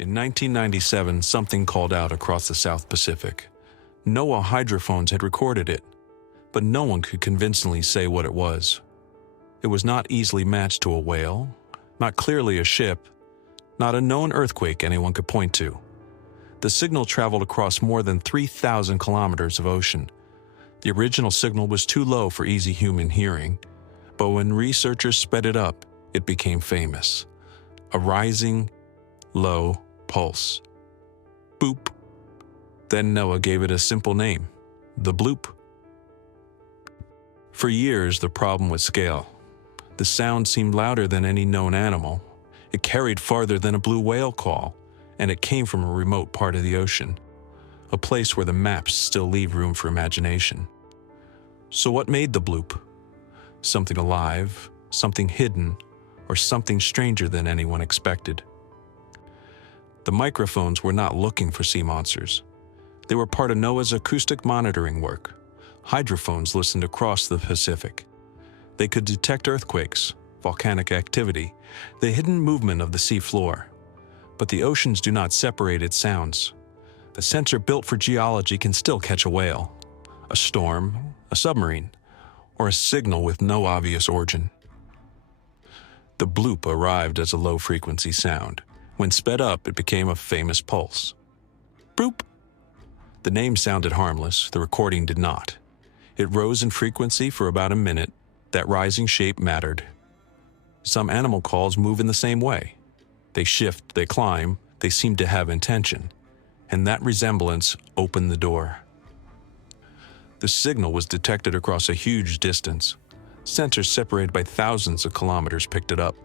In 1997, something called out across the South Pacific. NOAA hydrophones had recorded it, but no one could convincingly say what it was. It was not easily matched to a whale, not clearly a ship, not a known earthquake anyone could point to. The signal traveled across more than 3,000 kilometers of ocean. The original signal was too low for easy human hearing, but when researchers sped it up, it became famous. A rising, low pulse. Boop. Then NOAA gave it a simple name, the Bloop. For years, the problem was scale. The sound seemed louder than any known animal. It carried farther than a blue whale call, and it came from a remote part of the ocean, a place where the maps still leave room for imagination. So what made the Bloop? Something alive, something hidden, or something stranger than anyone expected. The microphones were not looking for sea monsters. They were part of NOAA's acoustic monitoring work. Hydrophones listened across the Pacific. They could detect earthquakes, volcanic activity, the hidden movement of the sea floor. But the oceans do not separate its sounds. A sensor built for geology can still catch a whale, a storm, a submarine, or a signal with no obvious origin. The Bloop arrived as a low-frequency sound. When sped up, it became a famous pulse. Bloop! The name sounded harmless, the recording did not. It rose in frequency for about a minute. That rising shape mattered. Some animal calls move in the same way. They shift, they climb, they seem to have intention. And that resemblance opened the door. The signal was detected across a huge distance. Sensors separated by thousands of kilometers picked it up.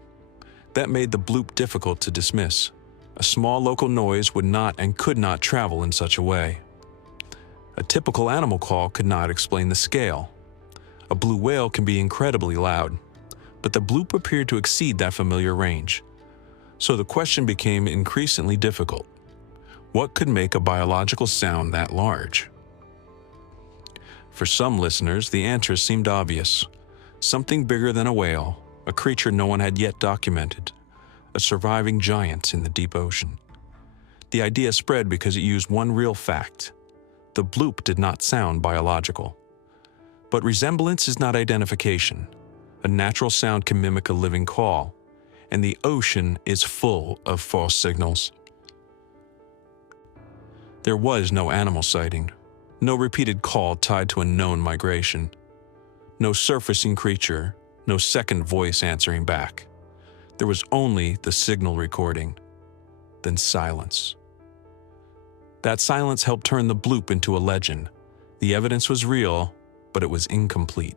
That made the Bloop difficult to dismiss. A small local noise would not and could not travel in such a way. A typical animal call could not explain the scale. A blue whale can be incredibly loud, but the Bloop appeared to exceed that familiar range. So the question became increasingly difficult. What could make a biological sound that large? For some listeners, the answer seemed obvious. Something bigger than a whale, a creature no one had yet documented, a surviving giant in the deep ocean. The idea spread because it used one real fact. The Bloop did not sound biological. But resemblance is not identification. A natural sound can mimic a living call, and the ocean is full of false signals. There was no animal sighting, no repeated call tied to a known migration, no surfacing creature, no second voice answering back. There was only the signal recording, then silence. That silence helped turn the Bloop into a legend. The evidence was real, but it was incomplete.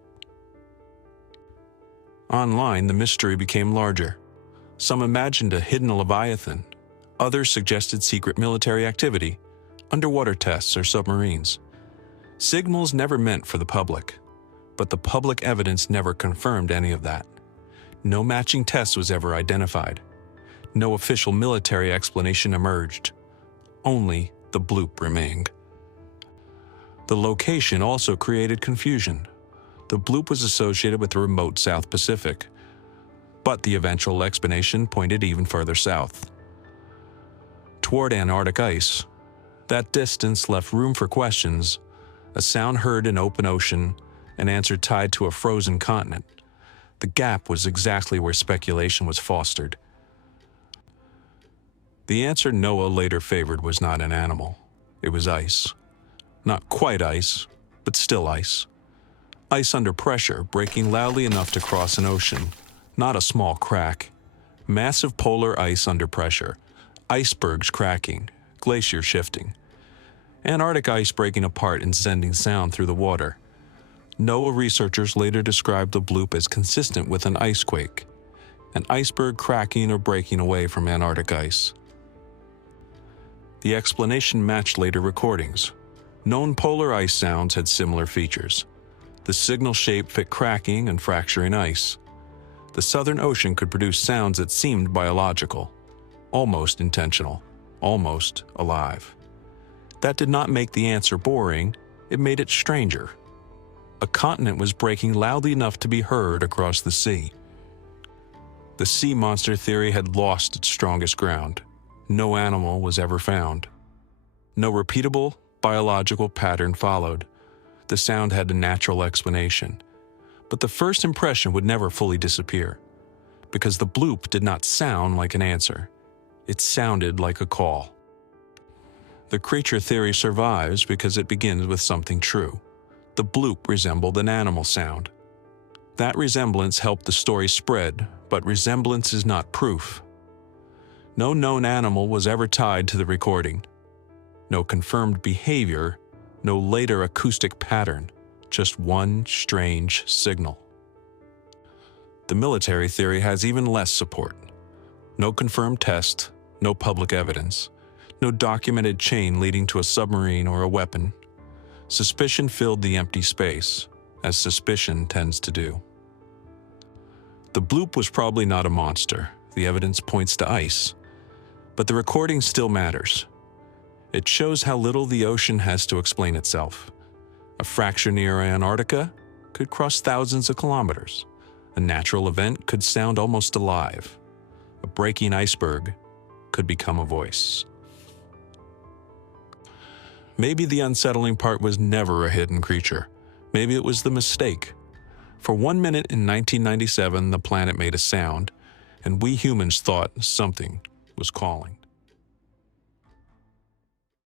Online, the mystery became larger. Some imagined a hidden leviathan. Others suggested secret military activity, underwater tests or submarines. Signals never meant for the public, but the public evidence never confirmed any of that. No matching test was ever identified. No official military explanation emerged. Only the Bloop remained. The location also created confusion. The Bloop was associated with the remote South Pacific, but the eventual explanation pointed even further south, toward Antarctic ice. That distance left room for questions. A sound heard in open ocean, an answer tied to a frozen continent. The gap was exactly where speculation was fostered. The answer NOAA later favored was not an animal. It was ice. Not quite ice, but still ice. Ice under pressure, breaking loudly enough to cross an ocean. Not a small crack. Massive polar ice under pressure. Icebergs cracking, glaciers shifting. Antarctic ice breaking apart and sending sound through the water. NOAA researchers later described the Bloop as consistent with an icequake, an iceberg cracking or breaking away from Antarctic ice. The explanation matched later recordings. Known polar ice sounds had similar features. The signal shape fit cracking and fracturing ice. The Southern Ocean could produce sounds that seemed biological, almost intentional, almost alive. That did not make the answer boring, it made it stranger. A continent was breaking loudly enough to be heard across the sea. The sea monster theory had lost its strongest ground. No animal was ever found. No repeatable biological pattern followed. The sound had a natural explanation. But the first impression would never fully disappear, because the bloop did not sound like an answer. It sounded like a call. The creature theory survives because it begins with something true. The bloop resembled an animal sound. That resemblance helped the story spread, but resemblance is not proof. No known animal was ever tied to the recording. No confirmed behavior, no later acoustic pattern, just one strange signal. The military theory has even less support. No confirmed test, no public evidence, no documented chain leading to a submarine or a weapon. Suspicion filled the empty space, as suspicion tends to do. The bloop was probably not a monster. The evidence points to ice. But the recording still matters. It shows how little the ocean has to explain itself. A fracture near Antarctica could cross thousands of kilometers. A natural event could sound almost alive. A breaking iceberg could become a voice. Maybe the unsettling part was never a hidden creature. Maybe it was the mistake. For 1 minute in 1997, the planet made a sound, and we humans thought something was calling.